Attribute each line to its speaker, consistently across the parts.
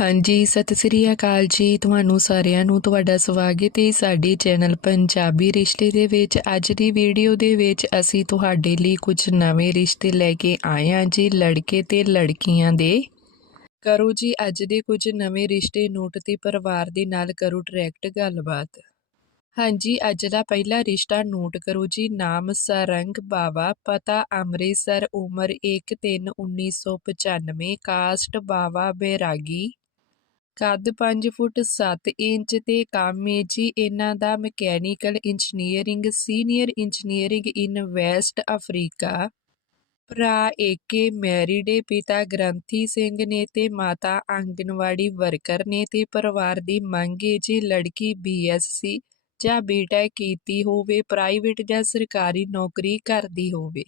Speaker 1: ਹਾਂਜੀ, ਸਤਿ ਸ੍ਰੀ ਅਕਾਲ ਜੀ। ਤੁਹਾਨੂੰ ਸਾਰਿਆਂ ਨੂੰ ਤੁਹਾਡਾ ਸਵਾਗਤ ਹੈ ਸਾਡੇ ਚੈਨਲ ਪੰਜਾਬੀ ਰਿਸ਼ਤੇ ਦੇ ਵਿੱਚ। ਅੱਜ ਦੀ ਵੀਡੀਓ ਦੇ ਵਿੱਚ ਅਸੀਂ ਤੁਹਾਡੇ ਲਈ ਕੁਝ ਨਵੇਂ ਰਿਸ਼ਤੇ ਲੈ ਕੇ ਆਏ ਹਾਂ ਜੀ, ਲੜਕੇ ਤੇ ਲੜਕੀਆਂ ਦੇ। ਕਰੋ ਜੀ, ਅੱਜ ਦੇ ਕੁਝ ਨਵੇਂ ਰਿਸ਼ਤੇ ਨੋਟ ਤੇ ਪਰਿਵਾਰ ਦੇ ਨਾਲ ਕਰੋ ਡਾਇਰੈਕਟ ਗੱਲਬਾਤ। ਹਾਂਜੀ, ਅੱਜ ਦਾ ਪਹਿਲਾ ਰਿਸ਼ਤਾ ਨੋਟ ਕਰੋ ਜੀ। ਨਾਮ ਸਰੰਗ ਬਾਵਾ, ਪਤਾ ਅੰਮ੍ਰਿਤਸਰ, ਉਮਰ 1/3/1995 ਕਾਸਟ ਬਾਵਾ ਬੈਰਾਗੀ। ਕੱਦ 5 ਫੁੱਟ 7 ਇੰਚ ਤੇ ਕੰਮ ਹੈ ਜੀ। ਇਹਨਾਂ ਦਾ mechanical engineering, senior engineering in West Africa. ਭਰਾ ਏਕੇ ਮੈਰਿਡ ਏ ਪਿਤਾ ਗ੍ਰੰਥੀ ਸਿੰਘ ਨੇ ਤੇ ਮਾਤਾ ਆਂਗਨਵਾੜੀ ਵਰਕਰ ਨੇ ਤੇ ਪਰਿਵਾਰ ਦੀ ਮੰਗ ਹੈ ਜੀ ਲੜਕੀ ਬੀਐਸਸੀ ਜਾਂ ਬੀਟੈਕ ਕੀਤੀ ਹੋਵੇ, ਪ੍ਰਾਈਵੇਟ ਜਾਂ ਸਰਕਾਰੀ ਨੌਕਰੀ ਕਰਦੀ ਹੋਵੇ।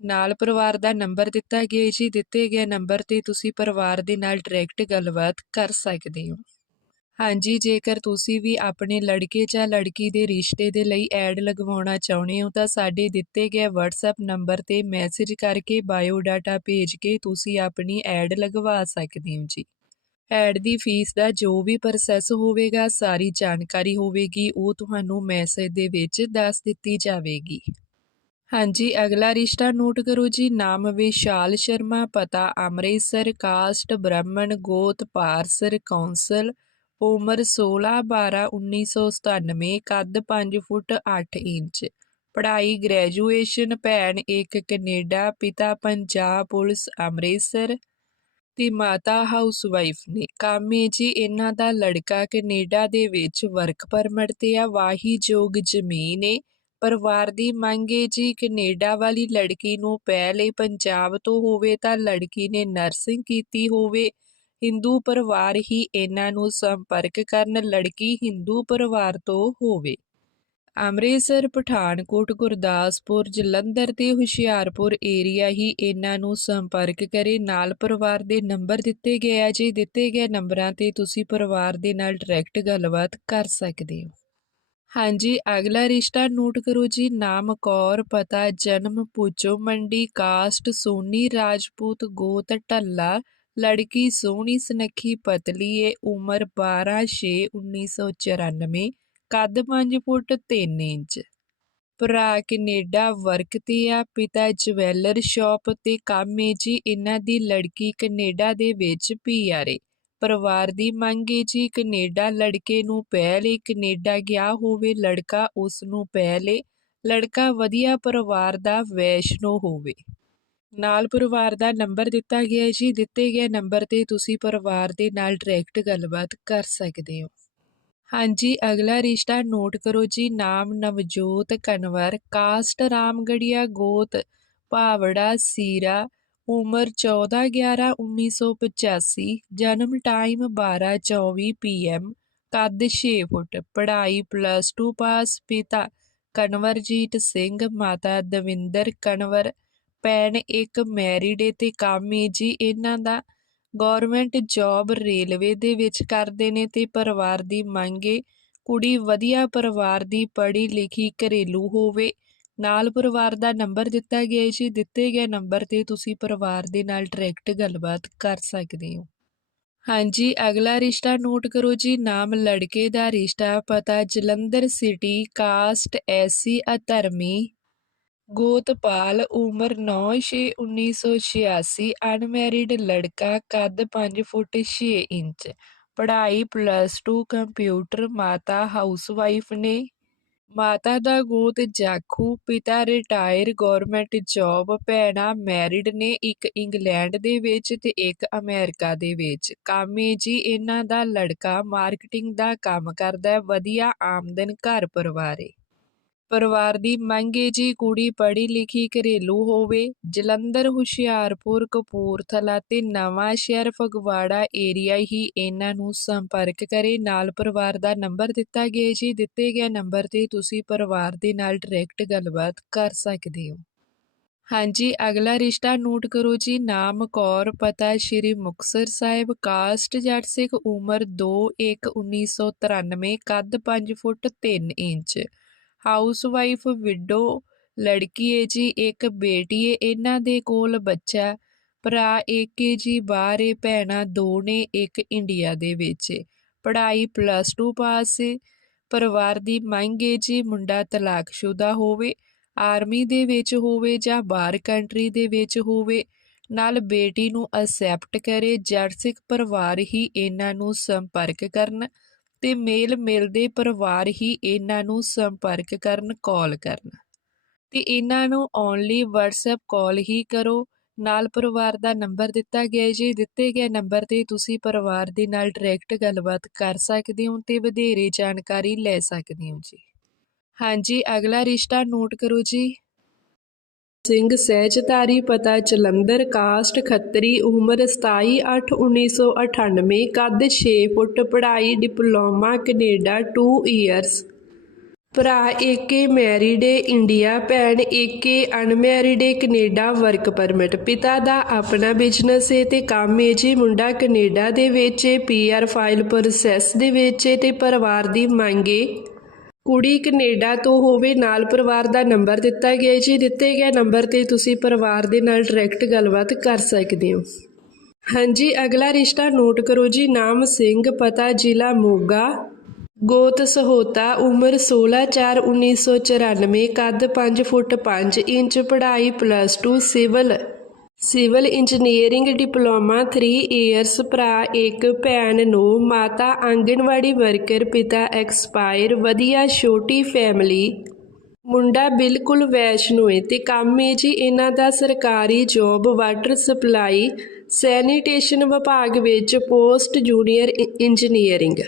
Speaker 1: ਨਾਲ ਪਰਿਵਾਰ ਦਾ ਨੰਬਰ ਦਿੱਤਾ ਗਿਆ ਜੀ। ਦਿੱਤੇ ਗਏ ਨੰਬਰ ਤੇ ਤੁਸੀਂ ਪਰਿਵਾਰ ਦੇ ਨਾਲ ਡਾਇਰੈਕਟ ਗੱਲਬਾਤ ਕਰ ਸਕਦੇ ਹੋ। ਹਾਂਜੀ, ਜੇਕਰ ਤੁਸੀਂ ਵੀ ਆਪਣੇ ਲੜਕੇ ਜਾਂ ਲੜਕੀ ਦੇ ਰਿਸ਼ਤੇ ਦੇ ਲਈ ਐਡ ਲਗਵਾਉਣਾ ਚਾਹੁੰਦੇ ਹੋ, ਤਾਂ ਸਾਡੇ ਦਿੱਤੇ ਗਏ WhatsApp ਨੰਬਰ ਤੇ ਮੈਸੇਜ ਕਰਕੇ ਬਾਇਓ ਡਾਟਾ ਭੇਜ ਕੇ ਤੁਸੀਂ ਆਪਣੀ ਐਡ ਲਗਵਾ ਸਕਦੇ ਹੋ ਜੀ। ਐਡ ਦੀ ਫੀਸ ਦਾ ਜੋ ਵੀ ਪ੍ਰੋਸੈਸ ਹੋਵੇਗਾ, ਸਾਰੀ ਜਾਣਕਾਰੀ ਹੋਵੇਗੀ, ਉਹ ਤੁਹਾਨੂੰ ਮੈਸੇਜ ਦੇ ਵਿੱਚ ਦੱਸ ਦਿੱਤੀ ਜਾਵੇਗੀ। ਹਾਂਜੀ, ਅਗਲਾ ਰਿਸ਼ਤਾ ਨੋਟ ਕਰੋ ਜੀ। ਨਾਮ ਵਿਸ਼ਾਲ ਸ਼ਰਮਾ, ਪਤਾ ਅੰਮ੍ਰਿਤਸਰ, ਕਾਸਟ, ਬ੍ਰਾਹਮਣ, ਗੋਤ, ਪਾਰਸਰ, ਕੌਂਸਲ, ਉਮਰ 16 12 1997 ਕੱਦ 5 ਫੁੱਟ 8 ਇੰਚ। ਪੜ੍ਹਾਈ ਗ੍ਰੈਜੂਏਸ਼ਨ ਭੈਣ ਇੱਕ ਕੈਨੇਡਾ, ਪਿਤਾ ਪੰਜਾਬ ਪੁਲਿਸ, ਅੰਮ੍ਰਿਤਸਰ ਤੇ ਮਾਤਾ ਹਾਊਸਵਾਈਫ ਨੇ। ਕੰਮ ਹੈ ਜੀ, ਇਹਨਾਂ ਦਾ ਲੜਕਾ ਕੈਨੇਡਾ ਦੇ ਵਿੱਚ ਵਰਕ ਪਰਮਿਟ ਤੇ ਆ ਵਾਹੀਯੋਗ ਜ਼ਮੀਨ ਏ। ਪਰਿਵਾਰ ਦੀ ਮੰਗ ਹੈ ਜੀ ਕੈਨੇਡਾ ਵਾਲੀ ਲੜਕੀ ਨੂੰ ਪਹਿਲੇ ਪੰਜਾਬ ਤੋਂ ਹੋਵੇ ਤਾਂ ਲੜਕੀ ਨੇ ਨਰਸਿੰਗ ਕੀਤੀ ਹੋਵੇ। ਹਿੰਦੂ ਪਰਿਵਾਰ ਹੀ ਇਹਨਾਂ ਨੂੰ ਸੰਪਰਕ ਕਰਨ ਲੜਕੀ ਹਿੰਦੂ ਪਰਿਵਾਰ ਤੋਂ ਹੋਵੇ। ਅੰਮ੍ਰਿਤਸਰ, ਪਠਾਨਕੋਟ, ਗੁਰਦਾਸਪੁਰ, ਜਲੰਧਰ ਤੇ ਹੁਸ਼ਿਆਰਪੁਰ ਏਰੀਆ ਹੀ ਇਹਨਾਂ ਨੂੰ ਸੰਪਰਕ ਕਰੇ। ਨਾਲ ਪਰਿਵਾਰ ਦੇ ਨੰਬਰ ਦਿੱਤੇ ਗਏ ਆ ਜੀ। ਦਿੱਤੇ ਗਏ ਨੰਬਰਾਂ ਤੇ ਤੁਸੀਂ ਪਰਿਵਾਰ ਦੇ ਨਾਲ ਡਾਇਰੈਕਟ ਗੱਲਬਾਤ ਕਰ ਸਕਦੇ ਹੋ। ਹਾਂਜੀ, ਅਗਲਾ ਰਿਸ਼ਤਾ ਨੋਟ ਕਰੋ ਜੀ। ਨਾਮ ਕੌਰ, ਪਤਾ, ਜਨਮ, ਪੁੱਜੋ, ਮੰਡੀ, ਕਾਸਟ, ਸੋਨੀ, ਰਾਜਪੂਤ, ਗੋਤ, ਢੱਲਾ, ਲੜਕੀ, ਸੋਹਣੀ, ਸੁਨੱਖੀ, ਪਤਲੀ ਏ ਉਮਰ 12 6 1994 ਕੱਦ 5 ਫੁੱਟ 3 ਇੰਚ। ਭਰਾ ਕੈਨੇਡਾ, ਵਰਕ ਤੇ ਆ, ਪਿਤਾ ਜਵੈਲਰ ਸ਼ਾਪ ਤੇ ਕੰਮ ਏ ਜੀ। ਇਹਨਾਂ ਦੀ ਲੜਕੀ ਕੈਨੇਡਾ ਦੇ ਵਿੱਚ ਪੀਆਰਏ ਪਰਿਵਾਰ ਦੀ ਮੰਗ ਏ ਜੀ, ਕੈਨੇਡਾ ਲੜਕੇ ਨੂੰ ਪੈ ਪਹਿਲੇ ਕੈਨੇਡਾ ਗਿਆ ਹੋਵੇ ਲੜਕਾ, ਉਸ ਨੂੰ ਪੈ ਪਹਿਲੇ ਲੜਕਾ ਵਧੀਆ ਪਰਿਵਾਰ ਦਾ ਵੈਸ਼ਨੋ ਹੋਵੇ। ਨਾਲ ਪਰਿਵਾਰ ਦਾ ਨੰਬਰ ਦਿੱਤਾ ਗਿਆ ਜੀ, ਦਿੱਤੇ ਗਏ ਨੰਬਰ ਤੇ ਤੁਸੀਂ ਪਰਿਵਾਰ ਦੇ ਨਾਲ ਡਾਇਰੈਕਟ ਗੱਲਬਾਤ ਕਰ ਸਕਦੇ ਹੋ। ਹਾਂਜੀ, ਅਗਲਾ ਰਿਸ਼ਤਾ ਨੋਟ ਕਰੋ ਜੀ, ਨਾਮ ਨਵਜੋਤ ਕਨਵਰ, ਕਾਸਟ ਰਾਮਗੜੀਆ ਗੋਤ, ਭਾਵੜਾ ਸੀਰਾ ਉਮਰ 14 11 1985 ਜਨਮ ਟਾਈਮ 12 24 ਪੀਐਮ ਕੱਦ 6 ਫੁੱਟ, ਪੜ੍ਹਾਈ ਪਲੱਸ 2 ਪਾਸ ਪਿਤਾ ਕਨਵਰਜੀਤ ਸਿੰਘ, ਮਾਤਾ ਦਵਿੰਦਰ ਕਨਵਰ, ਭੈਣ ਇੱਕ ਮੈਰਿਡ ਏ ਤੇ ਕੰਮ ਏ ਜੀ, ਇਹਨਾਂ ਦਾ ਗਵਰਨਮੈਂਟ ਜੌਬ ਰੇਲਵੇ ਦੇ ਵਿੱਚ ਕਰਦੇ ਨੇ ਤੇ ਪਰਿਵਾਰ ਦੀ ਮੰਗ ਏ, ਕੁੜੀ ਵਧੀਆ ਪਰਿਵਾਰ ਦੀ ਪੜ੍ਹੀ ਲਿਖੀ ਘਰੇਲੂ ਹੋਵੇ ਨਾਲ ਪਰਿਵਾਰ ਦਾ ਨੰਬਰ ਦਿੱਤਾ ਗਿਆ ਸੀ ਦਿੱਤੇ ਗਏ ਨੰਬਰ ਤੇ ਤੁਸੀਂ ਪਰਿਵਾਰ ਦੇ ਨਾਲ ਡਾਇਰੈਕਟ ਗੱਲਬਾਤ ਕਰ ਸਕਦੇ ਹੋ। ਹਾਂਜੀ, ਅਗਲਾ ਰਿਸ਼ਤਾ ਨੋਟ ਕਰੋ ਜੀ। ਨਾਮ ਲੜਕੇ ਦਾ ਰਿਸ਼ਤਾ, ਪਤਾ Jalandhar city, caste SC Adharmi. ਗੋਤਪਾਲ, ਉਮਰ 9/6/1986 ਅਨਮੈਰਿਡ ਲੜਕਾ, ਕੱਦ 5 ਫੁੱਟ 6 ਇੰਚ। ਪੜ੍ਹਾਈ ਪਲੱਸ 2 ਕੰਪਿਊਟਰ, ਮਾਤਾ ਹਾਊਸਵਾਈਫ ਨੇ। ਮਾਤਾ ਦਾ ਗੋਤ ਜਾਖੂ, ਪਿਤਾ ਰਿਟਾਇਰ ਗੌਰਮੈਂਟ ਜੌਬ ਭੈਣਾਂ ਮੈਰਿਡ ਨੇ ਇੱਕ ਇੰਗਲੈਂਡ ਦੇ ਵਿੱਚ ਤੇ ਇੱਕ ਅਮਰੀਕਾ ਦੇ ਵਿੱਚ। ਕਾਮੇ ਜੀ, ਇਹਨਾਂ ਦਾ ਲੜਕਾ ਮਾਰਕੀਟਿੰਗ ਦਾ ਕੰਮ ਕਰਦਾ ਵਧੀਆ ਆਮਦਨ ਘਰ ਪਰਿਵਾਰ। ਏ ਪਰਿਵਾਰ ਦੀ ਮੰਗ ਏ ਜੀ ਕੁੜੀ ਪੜ੍ਹੀ ਲਿਖੀ ਘਰੇਲੂ ਹੋਵੇ, ਜਲੰਧਰ, ਹੁਸ਼ਿਆਰਪੁਰ, ਕਪੂਰਥਲਾ ਤੇ ਨਵਾਂ ਸ਼ਹਿਰ ਫਗਵਾੜਾ ਏਰੀਆ ਹੀ ਇਹਨਾਂ ਨੂੰ ਸੰਪਰਕ ਕਰੇ। ਨਾਲ ਪਰਿਵਾਰ ਦਾ ਨੰਬਰ ਦਿੱਤਾ ਗਿਆ ਜੀ। ਦਿੱਤੇ ਗਏ ਨੰਬਰ ਤੇ ਤੁਸੀਂ ਪਰਿਵਾਰ ਦੇ ਨਾਲ ਡਾਇਰੈਕਟ ਗੱਲਬਾਤ ਕਰ ਸਕਦੇ ਹੋ। ਹਾਂਜੀ, ਅਗਲਾ ਰਿਸ਼ਤਾ ਨੋਟ ਕਰੋ ਜੀ। ਨਾਮ ਕੌਰ, ਪਤਾ ਸ਼੍ਰੀ ਮੁਕਤਸਰ ਸਾਹਿਬ, ਕਾਸਟ ਜੱਟ ਸਿੱਖ, ਉਮਰ 2 1 1993 ਕੱਦ 5 ਫੁੱਟ 3 ਇੰਚ। ਹਾਊਸਵਾਈਫ ਵਿਡੋ, ਲੜਕੀ ਏ ਜੀ, ਇੱਕ ਬੇਟੀ ਏ, ਇਹਨਾਂ ਦੇ ਕੋਲ ਬੱਚਾ ਭਰਾ ਇੱਕ ਏ ਜੀ, ਬਾਹਰ ਏ, ਭੈਣਾਂ ਦੋ ਨੇ ਇੱਕ ਇੰਡੀਆ ਦੇ ਵਿੱਚ ਏ। ਪੜ੍ਹਾਈ ਪਲੱਸ 2 ਪਾਸ ਏ। ਪਰਿਵਾਰ ਦੀ ਮੰਗ ਏ ਜੀ, ਮੁੰਡਾ ਤਲਾਕਸ਼ੁਦਾ ਹੋਵੇ, ਆਰਮੀ ਦੇ ਵਿੱਚ ਹੋਵੇ ਜਾਂ ਬਾਹਰ ਕੰਟਰੀ ਦੇ ਵਿੱਚ ਹੋਵੇ, ਨਾਲ ਬੇਟੀ ਨੂੰ ਅਸੈਪਟ ਕਰੇ ਜਰਸਿਕ ਪਰਿਵਾਰ ਹੀ ਇਹਨਾਂ ਨੂੰ ਸੰਪਰਕ ਕਰਨ। ਤੇ ਮੇਲ ਮਿਲਦੇ ਪਰਿਵਾਰ ਹੀ ਇਹਨਾਂ ਨੂੰ ਸੰਪਰਕ ਕਰਨ, ਕਾਲ ਕਰਨ। ਤੇ ਇਹਨਾਂ ਨੂੰ ਓਨਲੀ WhatsApp ਕਾਲ ਹੀ ਕਰੋ। ਨਾਲ ਪਰਿਵਾਰ ਦਾ ਨੰਬਰ ਦਿੱਤਾ ਗਿਆ ਹੈ ਜੀ। ਦਿੱਤੇ ਗਏ ਨੰਬਰ ਤੇ ਤੁਸੀਂ ਪਰਿਵਾਰ ਦੇ ਨਾਲ ਡਾਇਰੈਕਟ ਗੱਲਬਾਤ ਕਰ ਸਕਦੇ ਹੋ ਤੇ ਵਧੇਰੇ ਜਾਣਕਾਰੀ ਲੈ ਸਕਦੇ ਹੋ ਜੀ। ਹਾਂਜੀ, ਅਗਲਾ ਰਿਸ਼ਤਾ ਨੋਟ ਕਰੋ ਜੀ। ਸਿੰਘ ਸਹਿਜਧਾਰੀ ਪਤਾ ਜਲੰਧਰ ਕਾਸਟ ਖੱਤਰੀ ਉਮਰ 27/8/1998 ਕੱਦ 6 ਫੁੱਟ, ਪੜ੍ਹਾਈ ਡਿਪਲੋਮਾ ਕੈਨੇਡਾ 2 ਇਅਰਸ ਭਰਾ ਏਕੇ ਮੈਰੀਡੇ ਇੰਡੀਆ ਭੈਣ ਏਕੇ ਅਨਮੈਰੀਡੇ ਏ, ਕੈਨੇਡਾ ਵਰਕ ਪਰਮਿਟ ਪਿਤਾ ਦਾ ਆਪਣਾ ਬਿਜ਼ਨਸ ਏ ਤੇ ਕੰਮ ਏ ਜੀ ਮੁੰਡਾ ਕੈਨੇਡਾ ਦੇ ਵਿੱਚ ਏ ਪੀਆਰ ਫਾਈਲ ਪ੍ਰੋਸੈਸ ਦੇ ਵਿੱਚ ਏ ਤੇ ਪਰਿਵਾਰ ਦੀ ਮੰਗ ਏ। ਕੁੜੀ ਕੈਨੇਡਾ ਤੋਂ ਹੋਵੇ ਨਾਲ ਪਰਿਵਾਰ ਦਾ ਨੰਬਰ ਦਿੱਤਾ ਗਿਆ ਜੀ, ਦਿੱਤੇ ਗਏ ਨੰਬਰ ਤੇ ਤੁਸੀਂ ਪਰਿਵਾਰ ਦੇ ਨਾਲ ਡਾਇਰੈਕਟ ਗੱਲਬਾਤ ਕਰ ਸਕਦੇ ਹੋ। ਹਾਂਜੀ, ਅਗਲਾ ਰਿਸ਼ਤਾ ਨੋਟ ਕਰੋ ਜੀ। ਨਾਮ ਸਿੰਘ, ਪਤਾ ਜ਼ਿਲ੍ਹਾ ਮੋਗਾ। ਗੋਤ ਸਹੋਤਾ, ਉਮਰ 16/4/1994 ਕੱਦ 5 ਫੁੱਟ 5 ਇੰਚ, ਪੜ੍ਹਾਈ plus 2 civil civil engineering diploma 3 years ਭਰਾ ਇੱਕ ਭੈਣ ਨੂੰ ਮਾਤਾ ਆਂਗਣਵਾੜੀ ਵਰਕਰ ਪਿਤਾ ਐਕਸਪਾਇਰ ਵਧੀਆ ਛੋਟੀ ਫੈਮਿਲੀ ਮੁੰਡਾ ਬਿਲਕੁਲ ਵੈਸ਼ਨੋ ਏ ਤੇ ਕੰਮ ਏ ਜੀ ਇਹਨਾਂ ਦਾ ਸਰਕਾਰੀ ਜੋਬ ਵਾਟਰ ਸਪਲਾਈ ਸੈਨੀਟੇਸ਼ਨ ਵਿਭਾਗ ਵਿੱਚ ਪੋਸਟ ਜੂਨੀਅਰ ਇ- ਇੰਜੀਨੀਅਰਿੰਗ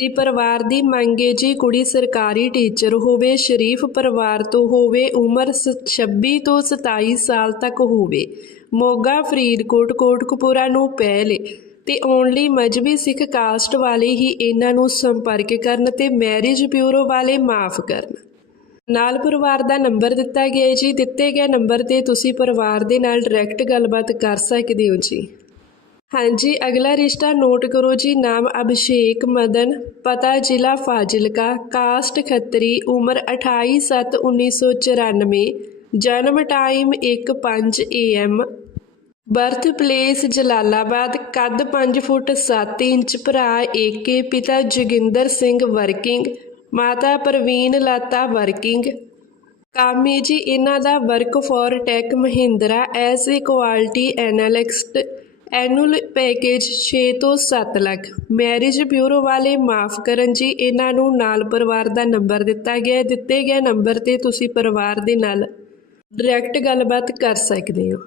Speaker 1: ਤੇ ਪਰਿਵਾਰ ਦੀ ਮੰਗ ਹੈ ਜੀ ਕੁੜੀ ਸਰਕਾਰੀ ਟੀਚਰ ਹੋਵੇ, ਸ਼ਰੀਫ ਪਰਿਵਾਰ ਤੋਂ ਹੋਵੇ, ਉਮਰ ਸ- 26 ਤੋਂ 27 ਸਾਲ ਤੱਕ ਹੋਵੇ। ਮੋਗਾ, ਫਰੀਦਕੋਟ, ਕੋਟਕਪੂਰਾ ਨੂੰ ਪਹਿਲੇ ਤੇ ਓਨਲੀ ਮਜਬੀ ਸਿੱਖ ਕਾਸਟ ਵਾਲੇ ਹੀ ਇਹਨਾਂ ਨੂੰ ਸੰਪਰਕ ਕਰਨ ਤੇ ਮੈਰਿਜ ਬਿਊਰੋ ਵਾਲੇ ਮਾਫ ਕਰਨ। ਨਾਲ ਪਰਿਵਾਰ ਦਾ ਨੰਬਰ ਦਿੱਤਾ ਗਿਆ ਜੀ। ਦਿੱਤੇ ਗਏ ਨੰਬਰ ਤੇ ਤੁਸੀਂ ਪਰਿਵਾਰ ਦੇ ਨਾਲ ਡਾਇਰੈਕਟ ਗੱਲਬਾਤ ਕਰ ਸਕਦੇ ਹੋ ਜੀ। ਹਾਂਜੀ, ਅਗਲਾ ਰਿਸ਼ਤਾ ਨੋਟ ਕਰੋ ਜੀ, ਨਾਮ ਅਭਿਸ਼ੇਕ ਮਦਨ, ਪਤਾ ਜ਼ਿਲ੍ਹਾ ਫਾਜ਼ਿਲਕਾ, ਕਾਸਟ ਖੱਤਰੀ, ਉਮਰ 28/7/1994 ਜਨਮ time 1:05 AM birth place Jalalabad, ਕੱਦ 5 ਫੁੱਟ 7 ਇੰਚ, ਭਰਾ ਏਕੇ, ਪਿਤਾ ਜੋਗਿੰਦਰ ਸਿੰਘ ਵਰਕਿੰਗ ਮਾਤਾ ਪ੍ਰਵੀਨ ਲਾਤਾ ਵਰਕਿੰਗ ਕੰਮ ਹੈ ਜੀ, ਇਹਨਾਂ ਦਾ work for Tech Mahindra as a quality analyst annual package 6 ਤੋਂ 7 ਲੱਖ। ਮੈਰਿਜ ਬਿਊਰੋ ਵਾਲੇ ਮਾਫ ਕਰਨ ਜੀ, ਇਹਨਾਂ ਨੂੰ ਨਾਲ ਪਰਿਵਾਰ ਦਾ ਨੰਬਰ ਦਿੱਤਾ ਗਿਆ ਦਿੱਤੇ ਗਏ ਨੰਬਰ ਤੇ ਤੁਸੀਂ ਪਰਿਵਾਰ ਦੇ ਨਾਲ ਡਾਇਰੈਕਟ ਗੱਲਬਾਤ ਕਰ ਸਕਦੇ ਹੋ।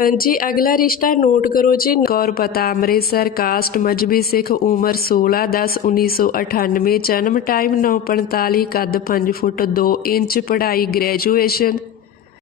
Speaker 1: ਹਾਂਜੀ, ਅਗਲਾ ਰਿਸ਼ਤਾ ਨੋਟ ਕਰੋ ਜੀ। ਗੌਰ ਪਤਾ, ਅੰਮ੍ਰਿਤਸਰ, ਕਾਸਟ, ਮਜਬੀ ਸਿੱਖ, ਉਮਰ 16 10 1998 ਜਨਮ ਟਾਈਮ 9:45 ਕੱਦ 5 ਫੁੱਟ 2 ਇੰਚ, ਪੜ੍ਹਾਈ ਗ੍ਰੈਜੂਏਸ਼ਨ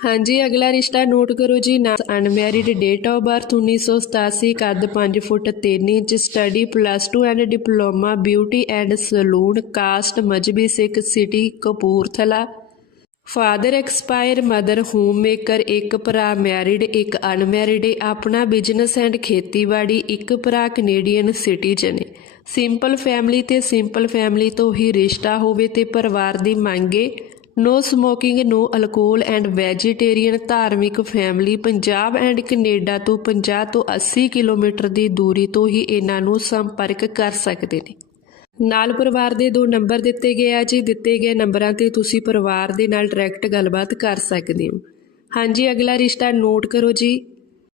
Speaker 1: ਹਾਂਜੀ, ਅਗਲਾ ਰਿਸ਼ਤਾ ਨੋਟ ਕਰੋ ਜੀ, ਨਾ ਅਨਮੈਰਿਡ ਡੇਟ ਆਫ ਬਰਥ 1987 ਕੱਦ 5 foot 3 inch, study plus 2 and diploma, beauty and salon, caste Mazhabi Sikh city, Kapurthala. Father expire, mother home maker ਇੱਕ ਭਰਾ ਮੈਰਿਡ, ਇੱਕ ਅਨਮੈਰਿਡ, ਆਪਣਾ ਬਿਜ਼ਨਸ ਐਂਡ ਖੇਤੀਬਾੜੀ, ਇੱਕ ਭਰਾ ਕੈਨੇਡੀਅਨ ਸਿਟੀਜ਼ਨ। ਸਿੰਪਲ ਫੈਮਿਲੀ ਤੇ simple family ਤੋਂ ਹੀ ਰਿਸ਼ਤਾ ਹੋਵੇ ਤੇ ਪਰਿਵਾਰ ਦੀ ਮੰਗੇ no smoking no alcohol and vegetarian ਧਾਰਮਿਕ ਫੈਮਿਲੀ ਪੰਜਾਬ ਐਂਡ ਕੈਨੇਡਾ ਤੋਂ 50 ਤੋਂ 80 ਕਿਲੋਮੀਟਰ ਦੀ ਦੂਰੀ ਤੋਂ ਹੀ ਇਹਨਾਂ ਨੂੰ ਸੰਪਰਕ ਕਰ ਸਕਦੇ ਨੇ। ਨਾਲ ਪਰਿਵਾਰ ਦੇ ਦੋ ਨੰਬਰ ਦਿੱਤੇ ਗਏ ਆ ਜੀ। ਦਿੱਤੇ ਗਏ ਨੰਬਰਾਂ ਤੇ ਤੁਸੀਂ ਪਰਿਵਾਰ ਦੇ ਨਾਲ ਡਾਇਰੈਕਟ ਗੱਲਬਾਤ ਕਰ ਸਕਦੇ ਹੋ। ਹਾਂਜੀ, ਅਗਲਾ ਰਿਸ਼ਤਾ ਨੋਟ ਕਰੋ ਜੀ।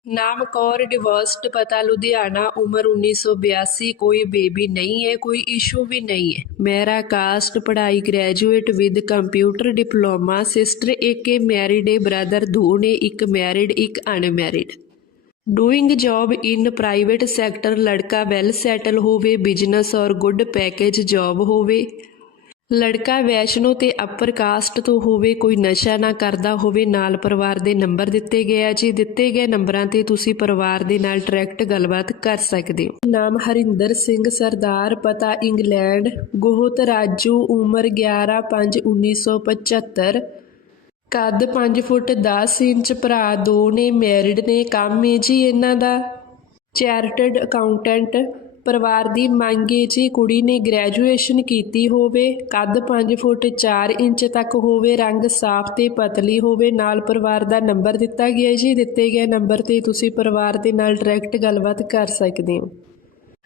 Speaker 1: ਨਾਮ ਕੌਰ ਡਿਵੋਰਸਡ ਪਤਾ ਲੁਧਿਆਣਾ, ਉਮਰ 1982 ਕੋਈ ਬੇਬੀ ਨਹੀਂ ਹੈ, ਕੋਈ ਇਸ਼ੂ ਵੀ ਨਹੀਂ ਹੈ। ਮੇਰਾ ਕਾਸਟ ਪੜ੍ਹਾਈ graduate with computer diploma sister ਇੱਕ ਹੈ ਮੈਰਿਡ ਹੈ ਬ੍ਰਦਰ ਦੋ ਨੇ ਇੱਕ ਮੈਰਿਡ ਇੱਕ unmarried doing job in private sector ਲੜਕਾ ਵੈਲ ਸੈਟਲ ਹੋਵੇ business or good package job ਹੋਵੇ। ਲੜਕਾ ਵੈਸ਼ਨੋ ਤੇ ਅਪਰ ਕਾਸਟ ਤੋਂ ਹੋਵੇ, ਕੋਈ ਨਸ਼ਾ ਨਾ ਕਰਦਾ ਹੋਵੇ, ਨਾਲ ਪਰਿਵਾਰ ਦੇ ਨੰਬਰ ਦਿੱਤੇ ਗਏ ਆ ਜੀ। ਦਿੱਤੇ ਗਏ ਨੰਬਰਾਂ ਤੇ ਤੁਸੀਂ ਪਰਿਵਾਰ ਦੇ ਨਾਲ ਡਾਇਰੈਕਟ ਗੱਲਬਾਤ ਕਰ ਸਕਦੇ ਹੋ। ਨਾਮ ਹਰਿੰਦਰ ਸਿੰਘ, ਸਰਦਾਰ ਪਤਾ, ਇੰਗਲੈਂਡ। ਗੋਹਤ ਰਾਜੂ, ਉਮਰ 11/5/1975 ਕੱਦ 5 ਫੁੱਟ 10 ਇੰਚ, ਭਰਾ ਦੋ ਨੇ ਮੈਰਿਡ ਨੇ, ਕੰਮ ਹੈ ਜੀ ਇਹਨਾਂ ਦਾ। ਚੈਰਟਡ ਅਕਾਊਂਟੈਂਟ ਪਰਿਵਾਰ ਦੀ ਮੰਗ ਹੈ ਜੀ ਕੁੜੀ ਨੇ ਗ੍ਰੈਜੂਏਸ਼ਨ ਕੀਤੀ ਹੋਵੇ, ਕੱਦ 5 ਫੁੱਟ 4 ਇੰਚ ਤੱਕ ਹੋਵੇ, ਰੰਗ ਸਾਫ਼ ਤੇ ਪਤਲੀ ਹੋਵੇ, ਨਾਲ ਪਰਿਵਾਰ ਦਾ ਨੰਬਰ ਦਿੱਤਾ ਗਿਆ ਜੀ। ਦਿੱਤੇ ਗਏ ਨੰਬਰ ਤੇ ਤੁਸੀਂ ਪਰਿਵਾਰ ਦੇ ਨਾਲ ਡਾਇਰੈਕਟ ਗੱਲਬਾਤ ਕਰ ਸਕਦੇ ਹੋ।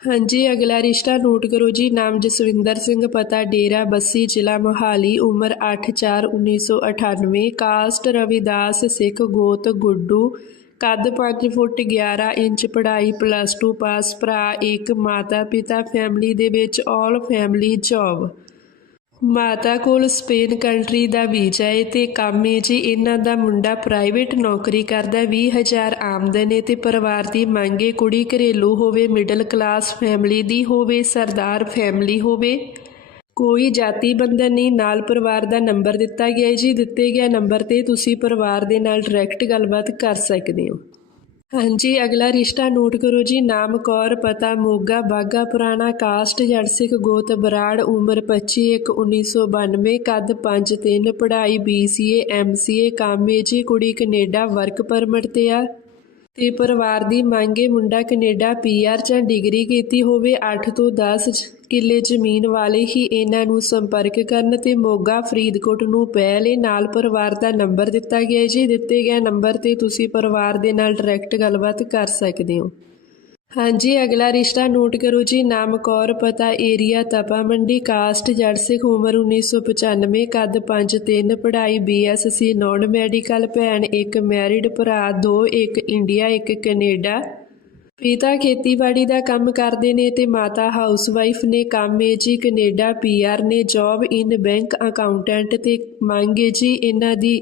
Speaker 1: ਹਾਂਜੀ, ਅਗਲਾ ਰਿਸ਼ਤਾ ਨੋਟ ਕਰੋ ਜੀ। ਨਾਮ ਜਸਵਿੰਦਰ ਸਿੰਘ, ਪਤਾ ਡੇਰਾ ਬੱਸੀ, ਜ਼ਿਲ੍ਹਾ ਮੋਹਾਲੀ, ਉਮਰ 8/4/1998 ਕਾਸਟ ਰਵਿਦਾਸ, ਸਿੱਖ ਗੋਤ ਗੁੱਡੂ ਕੱਦ 5 ਫੁੱਟ 11 ਇੰਚ, ਪੜ੍ਹਾਈ ਪਲੱਸ 2 ਪਾਸ, ਭਰਾ ਇੱਕ, ਮਾਤਾ ਪਿਤਾ ਫੈਮਿਲੀ ਦੇ ਵਿੱਚ ਆਲ ਫੈਮਿਲੀ ਜੌਬ ਮਾਤਾ ਕੋਲ ਸਪੇਨ ਕੰਟਰੀ ਦਾ ਵੀਜ਼ਾ ਹੈ ਤੇ ਕੰਮ ਹੈ ਜੀ, ਇਹਨਾਂ ਦਾ ਮੁੰਡਾ ਪ੍ਰਾਈਵੇਟ ਨੌਕਰੀ ਕਰਦਾ 20000 ਆਮਦਨ ਹੈ ਤੇ ਪਰਿਵਾਰ ਦੀ ਮੰਗੇ ਕੁੜੀ ਘਰੇਲੂ ਹੋਵੇ ਮਿਡਲ ਕਲਾਸ ਫੈਮਿਲੀ ਦੀ ਹੋਵੇ, ਸਰਦਾਰ ਫੈਮਿਲੀ ਹੋਵੇ। ਕੋਈ ਜਾਤੀ ਬੰਧਨ ਨਹੀਂ, ਨਾਲ ਪਰਿਵਾਰ ਦਾ ਨੰਬਰ ਦਿੱਤਾ ਗਿਆ ਹੈ ਜੀ। ਦਿੱਤੇ ਗਿਆ ਨੰਬਰ ਤੇ ਤੁਸੀਂ ਪਰਿਵਾਰ ਦੇ ਨਾਲ ਡਾਇਰੈਕਟ ਗੱਲਬਾਤ ਕਰ ਸਕਦੇ ਹੋ। ਹਾਂਜੀ, ਅਗਲਾ ਰਿਸ਼ਤਾ ਨੋਟ ਕਰੋ ਜੀ। ਨਾਮ ਕੌਰ, ਪਤਾ ਮੋਗਾ ਬਾਗਾ ਪੁਰਾਣਾ, ਕਾਸਟ ਜੜ ਸਿੱਖ ਗੋਤ, ਬਰਾੜ, ਉਮਰ 25/1/1992 ਕੱਦ 5/3 ਪੜ੍ਹਾਈ BCA MCA ਕਾਮੇ ਜੀ, ਕੁੜੀ ਕੈਨੇਡਾ, ਵਰਕ ਪਰਮਿਟ ਤੇ ਆ। ਤੇ ਪਰਿਵਾਰ ਦੀ ਮੰਗੇ ਮੁੰਡਾ ਕੈਨੇਡਾ ਪੀਆਰ ਜਾਂ ਡਿਗਰੀ ਕੀਤੀ ਹੋਵੇ 8 ਤੋਂ 10 ਕਿੱਲੇ ਜ਼ਮੀਨ ਵਾਲੇ ਹੀ ਇਹਨਾਂ ਨੂੰ ਸੰਪਰਕ ਕਰਨ ਤੇ ਮੋਗਾ ਫਰੀਦਕੋਟ ਨੂੰ ਪਹਿਲੇ ਨਾਲ ਪਰਿਵਾਰ ਦਾ ਨੰਬਰ ਦਿੱਤਾ ਗਿਆ ਹੈ। ਜੀ, ਦਿੱਤੇ ਗਏ ਨੰਬਰ ਤੇ ਤੁਸੀਂ ਪਰਿਵਾਰ ਦੇ ਨਾਲ ਡਾਇਰੈਕਟ ਗੱਲਬਾਤ ਕਰ ਸਕਦੇ ਹੋ। ਹਾਂਜੀ, ਅਗਲਾ ਰਿਸ਼ਤਾ ਨੋਟ ਕਰੋ ਜੀ। ਨਾਮ ਕੌਰ, ਪਤਾ ਏਰੀਆ ਤਪਾ ਮੰਡੀ, ਕਾਸਟ ਜੜ ਸਿੱਖ ਉਮਰ 1995 ਕੱਦ 5-3 ਪੜ੍ਹਾਈ ਬੀਐਸਸੀ ਨੌਨ ਮੈਡੀਕਲ ਭੈਣ ਇੱਕ ਮੈਰਿਡ ਭਰਾ ਦੋ, ਇੱਕ ਇੰਡੀਆ ਇੱਕ ਕੈਨੇਡਾ ਪਿਤਾ ਖੇਤੀਬਾੜੀ ਦਾ ਕੰਮ ਕਰਦੇ ਨੇ ਤੇ ਮਾਤਾ ਹਾਊਸਵਾਈਫ ਨੇ ਕੰਮ ਹੈ ਜੀ ਕੈਨੇਡਾ ਪੀਆਰ ਨੇ ਜੌਬ ਇਨ ਬੈਂਕ ਅਕਾਊਂਟੈਂਟ ਤੇ ਮੰਗੇ ਜੀ ਇਹਨਾਂ ਦੀ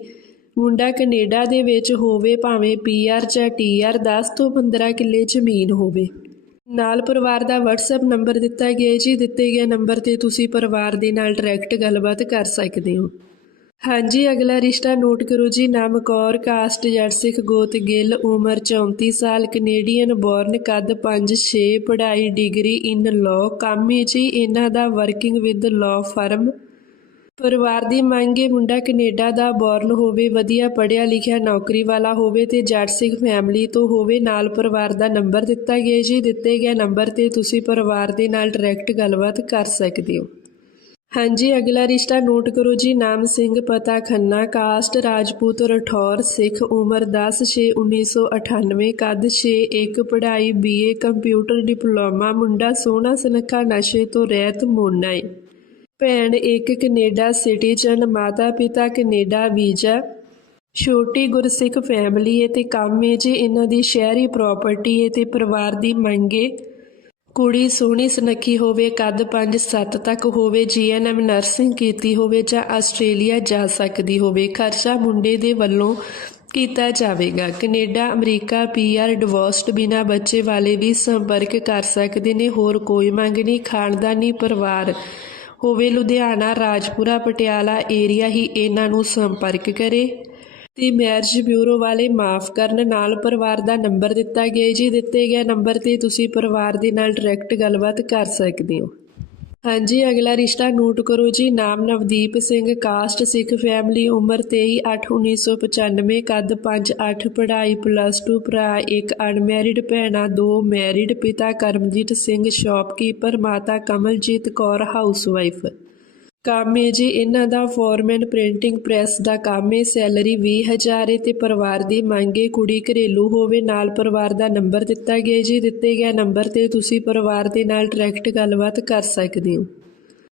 Speaker 1: ਮੁੰਡਾ ਕੈਨੇਡਾ ਦੇ ਵਿੱਚ ਹੋਵੇ, ਭਾਵੇਂ ਪੀਆਰ ਜਾਂ ਟੀਆਰ 10 ਤੋਂ 15 ਕਿੱਲੇ ਜ਼ਮੀਨ ਹੋਵੇ। ਨਾਲ ਪਰਿਵਾਰ ਦਾ WhatsApp ਨੰਬਰ ਦਿੱਤਾ ਗਿਆ ਜੀ, ਦਿੱਤੇ ਗਏ ਨੰਬਰ ਤੇ ਤੁਸੀਂ ਪਰਿਵਾਰ ਦੇ ਨਾਲ ਡਾਇਰੈਕਟ ਗੱਲਬਾਤ ਕਰ ਸਕਦੇ ਹੋ। ਹਾਂਜੀ, ਅਗਲਾ ਰਿਸ਼ਤਾ ਨੋਟ ਕਰੋ ਜੀ। ਨਾਮ ਕੌਰ, ਕਾਸਟ ਜੱਟ ਸਿੱਖ ਗੋਤ ਗਿੱਲ, ਉਮਰ 34 ਸਾਲ ਕੈਨੇਡੀਅਨ ਬੋਰਨ ਕੱਦ 5-6 ਪੜ੍ਹਾਈ ਡਿਗਰੀ ਇਨ ਲਾਅ ਕੰਮ ਹੈ ਜੀ ਇਹਨਾਂ ਦਾ ਵਰਕਿੰਗ ਵਿਦ ਲਾਅ ਫਰਮ ਪਰਿਵਾਰ ਦੀ ਮੰਗ ਹੈ ਮੁੰਡਾ ਕੈਨੇਡਾ ਦਾ ਬੋਰਨ ਹੋਵੇ, ਵਧੀਆ ਪੜ੍ਹਿਆ ਲਿਖਿਆ ਨੌਕਰੀ ਵਾਲਾ ਹੋਵੇ ਤੇ ਜੱਟ ਸਿੱਖ ਫੈਮਿਲੀ ਤੋਂ ਹੋਵੇ। ਨਾਲ ਪਰਿਵਾਰ ਦਾ ਨੰਬਰ ਦਿੱਤਾ ਗਿਆ ਜੀ। ਦਿੱਤੇ ਗਏ ਨੰਬਰ ਤੇ ਤੁਸੀਂ ਪਰਿਵਾਰ ਦੇ ਨਾਲ ਡਾਇਰੈਕਟ ਗੱਲਬਾਤ ਕਰ ਸਕਦੇ ਹੋ। ਹਾਂਜੀ, ਅਗਲਾ ਰਿਸ਼ਤਾ ਨੋਟ ਕਰੋ ਜੀ। ਨਾਮ ਸਿੰਘ, ਪਤਾ ਖੰਨਾ, ਕਾਸਟ, ਰਾਜਪੂਤ, ਰਠੌਰ, ਸਿੱਖ, ਉਮਰ 10/6/1998 ਕੱਦ 6/1 ਪੜ੍ਹਾਈ ਬੀਏ ਕੰਪਿਊਟਰ, ਡਿਪਲੋਮਾ, ਮੁੰਡਾ ਸੋਹਣਾ, ਸੁਨੱਖਾ, ਨਸ਼ੇ ਤੋਂ ਰਹਿਤ, ਮੋਨਾ ਏ। ਭੈਣ, ਇੱਕ ਕੈਨੇਡਾ ਸਿਟੀਜ਼ਨ, ਮਾਤਾ ਪਿਤਾ ਕੈਨੇਡਾ ਵੀਜ਼ਾ। ਛੋਟੀ ਗੁਰਸਿੱਖ ਫੈਮਿਲੀ ਹੈ ਤੇ ਕੰਮ ਏ ਜੀ। ਇਹਨਾਂ ਦੀ ਸ਼ਹਿਰੀ ਪ੍ਰਾਪਰਟੀ ਹੈ ਤੇ ਪਰਿਵਾਰ ਦੀ ਮੰਗੇ ਕੁੜੀ ਸੋਹਣੀ ਸੁਨੱਖੀ ਹੋਵੇ, ਕੱਦ 5-7 ਤੱਕ ਹੋਵੇ, ਜੀਐਨਐਮ ਨਰਸਿੰਗ ਕੀਤੀ ਹੋਵੇ ਜਾਂ ਆਸਟ੍ਰੇਲੀਆ ਜਾ ਸਕਦੀ ਹੋਵੇ, ਖਰਚਾ ਮੁੰਡੇ ਦੇ ਵੱਲੋਂ ਕੀਤਾ ਜਾਵੇਗਾ। ਕੈਨੇਡਾ, ਅਮਰੀਕਾ ਪੀਆਰ ਡਿਵੋਰਸਡ ਬਿਨਾ ਬੱਚੇ ਵਾਲੇ ਵੀ ਸੰਪਰਕ ਕਰ ਸਕਦੇ ਨੇ, ਹੋਰ ਕੋਈ ਮੰਗ ਨਹੀਂ। ਖਾਨਦਾਨੀ ਪਰਿਵਾਰ ਹੋਵੇ, ਲੁਧਿਆਣਾ, ਰਾਜਪੁਰਾ, ਪਟਿਆਲਾ ਏਰੀਆ ਹੀ ਇਹਨਾਂ ਨੂੰ ਸੰਪਰਕ ਕਰੇ। ਤੇ ਮੈਰਿਜ ਬਿਊਰੋ ਵਾਲੇ ਮਾਫ ਕਰਨ ਨਾਲ ਪਰਿਵਾਰ ਦਾ ਨੰਬਰ ਦਿੱਤਾ ਗਿਆ ਜੀ। ਦਿੱਤੇ ਗਏ ਨੰਬਰ ਤੇ ਤੁਸੀਂ ਪਰਿਵਾਰ ਦੇ ਨਾਲ ਡਾਇਰੈਕਟ ਗੱਲਬਾਤ ਕਰ ਸਕਦੇ ਹੋ। ਹਾਂਜੀ, ਅਗਲਾ ਰਿਸ਼ਤਾ ਨੋਟ ਕਰੋ ਜੀ। ਨਾਮ ਨਵਦੀਪ ਸਿੰਘ, ਕਾਸਟ ਸਿੱਖ ਫੈਮਿਲੀ, ਉਮਰ 23/8/1995 ਕੱਦ 5-8 ਪੜ੍ਹਾਈ ਪਲੱਸ 2 ਭਰਾ ਇੱਕ, ਅਨਮੈਰਿਡ ਭੈਣਾਂ ਦੋ, ਮੈਰਿਡ ਪਿਤਾ ਕਰਮਜੀਤ ਸਿੰਘ, ਸ਼ਾਪਕੀਪਰ ਮਾਤਾ ਕਮਲਜੀਤ ਕੌਰ, ਹਾਊਸਵਾਈਫ। ਕੰਮ ਹੈ ਜੀ, ਇਹਨਾਂ ਦਾ ਫੋਰਮੈਨ ਪ੍ਰਿੰਟਿੰਗ ਪ੍ਰੈਸ ਦਾ ਕੰਮ ਹੈ ਸੈਲਰੀ 20000 ਹੈ ਤੇ ਪਰਿਵਾਰ ਦੀ ਮੰਗ ਮੰਗੇ ਕੁੜੀ ਘਰੇਲੂ ਹੋਵੇ, ਨਾਲ ਪਰਿਵਾਰ ਦਾ ਨੰਬਰ ਦਿੱਤਾ ਗਿਆ ਜੀ, ਦਿੱਤੇ ਗਿਆ ਨੰਬਰ ਤੇ ਤੁਸੀਂ ਪਰਿਵਾਰ ਦੇ ਨਾਲ ਡਾਇਰੈਕਟ ਗੱਲਬਾਤ ਕਰ ਸਕਦੇ ਹੋ।